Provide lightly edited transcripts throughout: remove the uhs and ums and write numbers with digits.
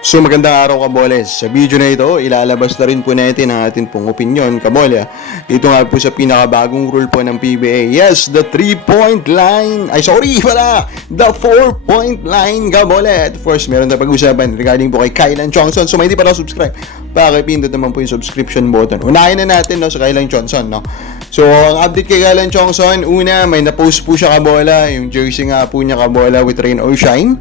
So magandang araw kaboles. Sa video na ito, ilalabas na rin po natin ang ating pong opinion kabole. Ito nga po sa pinakabagong rule po ng PBA. Yes, the 3-point line. The 4-point line kabole. At first, meron na pag-usapan regarding po kay Kylan Chongson. So hindi pa na-subscribe, pakipindot naman po yung subscription button. Unahin na natin no, sa Kylan Chongson. No? So ang update kay Kylan Chongson, una, may na-post po siya kabola. Yung jersey nga po niya kabola with rain or shine.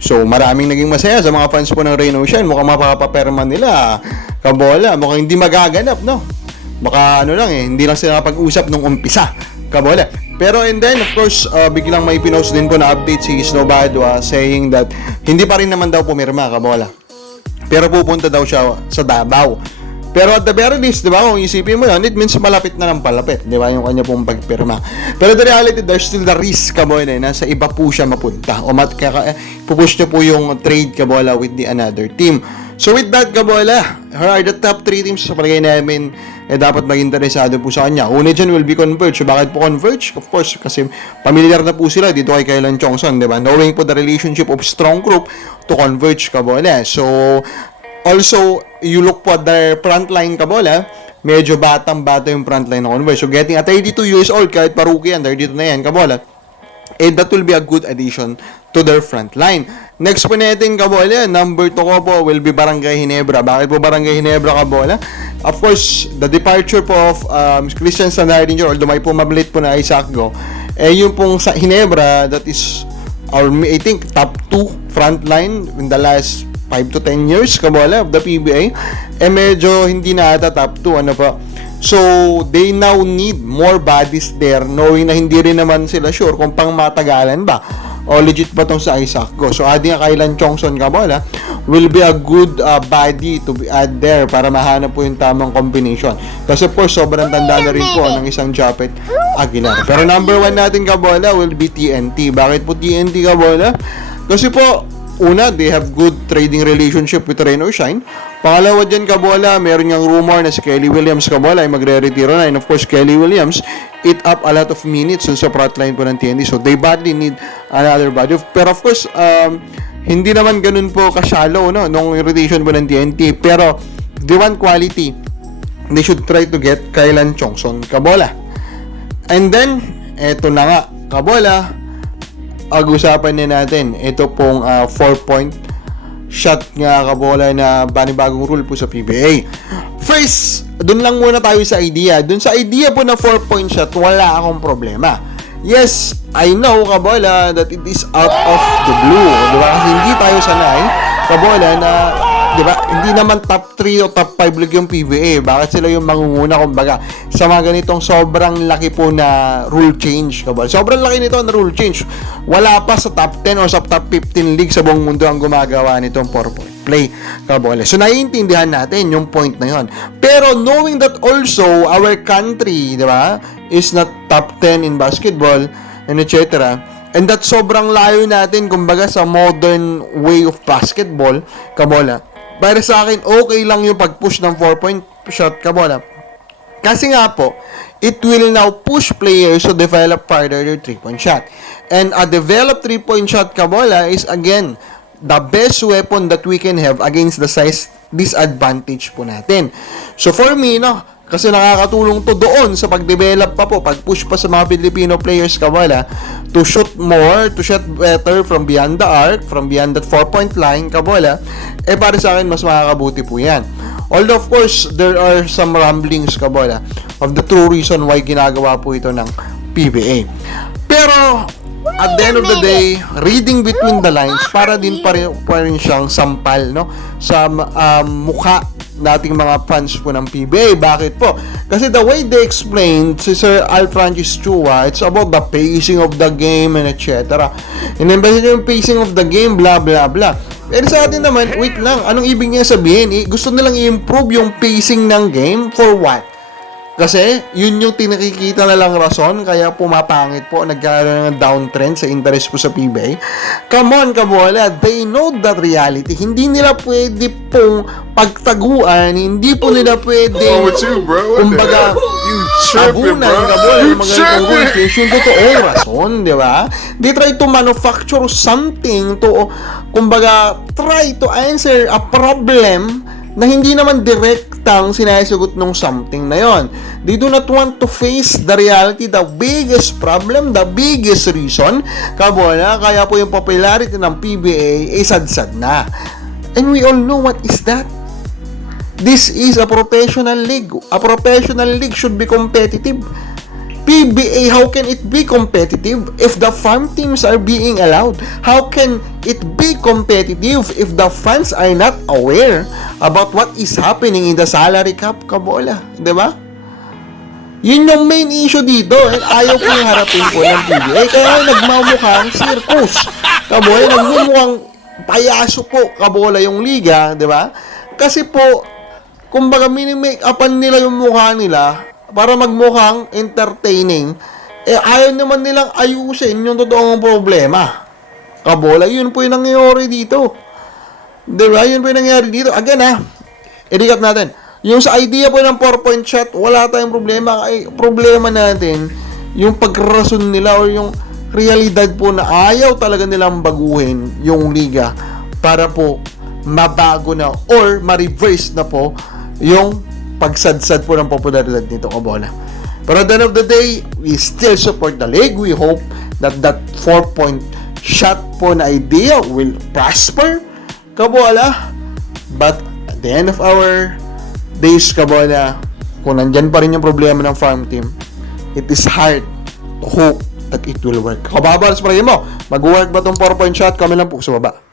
So, maraming naging masaya sa mga fans po ng Rain or Shine. Mukhang mapapaperma nila. Kabola, mukhang hindi magaganap, no? Baka ano lang hindi lang sila pag-usap nung umpisa. Kabola. Pero and then, of course, biglang may pinost din po na update si Snow Badwa saying that hindi pa rin naman daw pumirma, kabola. Pero pupunta daw siya sa Davao. Pero at the very least, di ba, kung isipin mo yun, it means malapit na ng palapit, di ba, yung kanya pong pagpirma. Pero the reality, there's still the risk, kabola, na sa iba po siya mapunta. O pupush niya po yung trade, kabola, with the another team. So with that, kabola, are the top 3 teams sa palagay namin, dapat maging interesado po sa kanya. Una dyan will be Converge. So bakit po Converge? Of course, kasi familiar na po sila dito kay Kylan Chongson, di ba? Knowing po the relationship of strong group to Converge, kabola. So, also, you look po at their frontline kabola, medyo batang-bata yung frontline ng Converge. So, getting at 32 years old, kahit paruki yan, 32 na yan, kabola, that will be a good addition to their frontline. Next po natin, kabola, number 2 ko po will be Barangay Ginebra. Bakit po Barangay Ginebra, kabola? Of course, the departure po of Christian Sanaringer, although may pumablit po na Isaac Go, yung pong sa Ginebra, that is, I think, top 2 frontline in the last 5 to 10 years, kabola, of the PBA, medyo hindi na ata top 2, ano pa. So, they now need more bodies there, knowing na hindi rin naman sila sure kung pang matagalan ba o legit ba tong sa Isaac Go. So, adding a Kylan Chongson, kabola, will be a good body to be add there para mahanap po yung tamang combination. Kasi of course, sobrang tanda na rin po ng isang Japet Aguilar. Pero number 1 natin, kabola, will be TNT. Bakit po TNT, kabola? Kasi po, una, they have good trading relationship with Rain or Shine. Pangalawa dyan, kabola, meron yung rumor na si Kelly Williams, kabola, ay magre-retiro na. And of course, Kelly Williams eat up a lot of minutes sa frontline po ng TNT. So, they badly need another body. Pero of course, hindi naman ganun po ka-shallow, no, nung rotation po ng TNT. Pero, they want quality. They should try to get Kylan Chongson, kabola. And then, eto na nga, kabola, pag-usapan din natin ito pong 4-point shot nga, kabola, na panibagong rule po sa PBA. First, dun lang muna tayo sa idea. Dun sa idea po na 4-point shot, wala akong problema. Yes, I know, kabola, that it is out of the blue. Diba? Kasi hindi tayo sanay, kabola, na diba, hindi naman top 3 o top 5 league yung PBA. Bakit sila yung mangunguna, kumbaga, sa mga ganitong sobrang laki po na rule change, kabola. Sobrang laki nito na rule change. Wala pa sa top 10 o sa top 15 league sa buong mundo ang gumagawa nitong 4-point play, kabola. So, naiintindihan natin yung point na yon. Pero, knowing that also, our country, diba, is not top 10 in basketball, and etc., and that sobrang layo natin, kumbaga, sa modern way of basketball, kabola. Para sa akin, okay lang yung pag-push ng 4-point shot, kabola. Kasi nga po, it will now push players to develop further their 3-point shot. And a developed 3-point shot, kabola, is again, the best weapon that we can have against the size disadvantage po natin. So for me, no, kasi nakakatulong to doon sa pag-develop pa po, pag-push pa sa mga Filipino players, kabola, to shoot more, to shoot better from beyond the arc, from beyond that 4-point line, kabola, para sa akin, mas makakabuti po yan. Although, of course, there are some rumblings, kabola, of the true reason why ginagawa po ito ng PBA. Pero, at the end of the day, reading between the lines, para din pa rin siyang sampal, no, sa mukha nating mga fans po ng PBA. Bakit po? Kasi the way they explained si Sir Al Francis Chua, it's about the pacing of the game and etc. And then, basta yung pacing of the game, blah, blah, blah. Pero sa atin naman, wait lang, anong ibig niya sabihin? Gusto nilang i-improve yung pacing ng game for what? Kasi, yun yung tinakikita na lang rason, kaya pumapangit po, nagkaroon ng downtrend sa interest po sa PBA. Come on, kabola, they know that reality. Hindi nila pwede pong pagtaguan, hindi po nila pwede, kumbaga, tabunan, kabola, yung mga ganitong rules change, yung totoong rason, di ba? They try to manufacture something to, kumbaga, try to answer a problem na hindi naman direktang sinasagot ng something na yon. They do not want to face the reality, the biggest problem, the biggest reason, kabola, kaya po yung popularity ng PBA ay sadsad na. And we all know what is that. This is a professional league. A professional league should be competitive. PBA, how can it be competitive if the farm teams are being allowed? How can it be competitive if the fans are not aware about what is happening in the salary cap, kabola? Diba? Yun yung main issue dito. Ayaw po yung harapin po ng PBA. Kaya nagmamukhang circus. Kabola, nagmumukhang payaso po, kabola, yung liga. Diba? Kasi po, kumbaga minimake upan nila yung mukha nila para magmukhang entertaining, ayaw naman nilang ayusin yung totoong problema. Kabola, yun po yung nangyayari dito. Diba? Yun po yung nangyayari dito. Again i-recap natin. Yung sa idea po ng 4-point shot, wala tayong problema. Ay, problema natin, yung pagrason nila or yung realidad po na ayaw talaga nilang baguhin yung liga para po mabago na or ma-reverse na po yung pagsadsad po ng popularidad nito, kabola. Pero at the end of the day, we still support the league. We hope that 4-point shot po na idea will prosper, kabola. But at the end of our days, kabola, kung nandyan pa rin yung problema ng farm team, it is hard to hope that it will work. Kababa, sa mo, mag-work ba tong 4-point shot? Kami lang po sa baba.